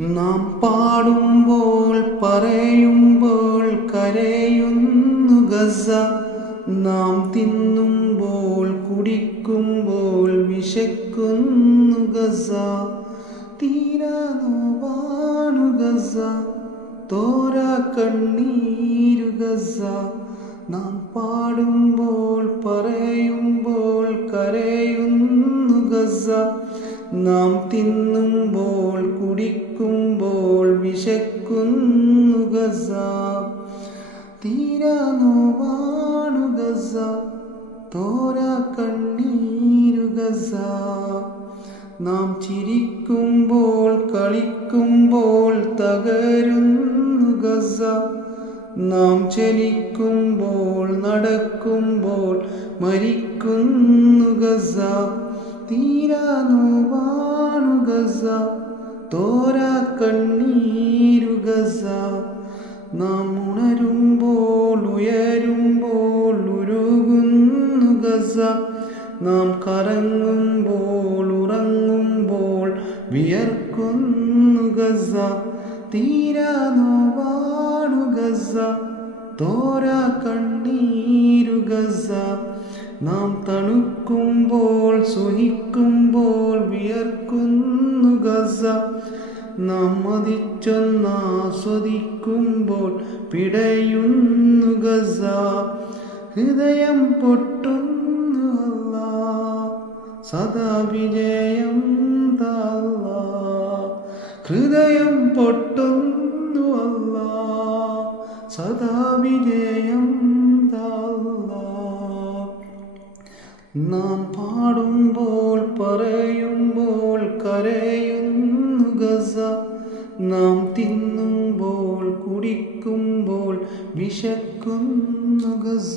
നാം പാടുമ്പോൾ പറയുമ്പോൾ കരയുന്നു ഗസ. നാം തിന്നുമ്പോൾ കുടിക്കുമ്പോൾ വിശക്കുന്നു ഗസ. തീരാ നോവാണു ഗസ, തോരാ കണ്ണീരു ഗസ. നാം പാടുമ്പോൾ പറയുമ്പോൾ കരയുന്നു ഗസ. നാം തിന്നുമ്പോൾ കുടിക്കുമ്പോൾ വിശക്കുന്നു ഗസ. തീരാ നോവാണു ഗസ, തോരാ കണ്ണീരു ഗസ. നാം ചിരിക്കുമ്പോൾ കളിക്കുമ്പോൾ തകരുന്നു ഗസ. നാം ചലിക്കുമ്പോൾ നടക്കുമ്പോൾ മരിക്കുന്നു ഗസ. തീരാ നോവാണു ഗസ, തോരാ കണ്ണീരു ഗസ. നാം ഉണരുമ്പോൾ ഉയരുമ്പോൾ ഉരുകുന്നു ഗസ. നാം കറങ്ങുമ്പോൾ ഉറങ്ങുമ്പോൾ വിയർക്കുന്നു ഗസ. തീരാ നോവാണു ഗസ, തോരാ കണ്ണീരു ഗസ. നാം തണുക്കുമ്പോൾ സുഹിക്കുമ്പോൾ വിയർക്കുന്നു ഗസ. നാം മതിച്ചൊന്നാസ്വദിക്കുമ്പോൾ പിടയുന്നു ഗസ. ഹൃദയം പൊട്ടുന്നു അല്ലാ, സദാ വിജയം താ അല്ലാ. ഹൃദയം പൊട്ടുന്നു അല്ലാ, സദാ വിജയം താ അല്ലാ. നാം പാടുമ്പോൾ പറയുമ്പോൾ കരയുന്നു ഗസ. നാം തിന്നുമ്പോൾ കുടിക്കുമ്പോൾ വിശക്കുന്നു ഗസ.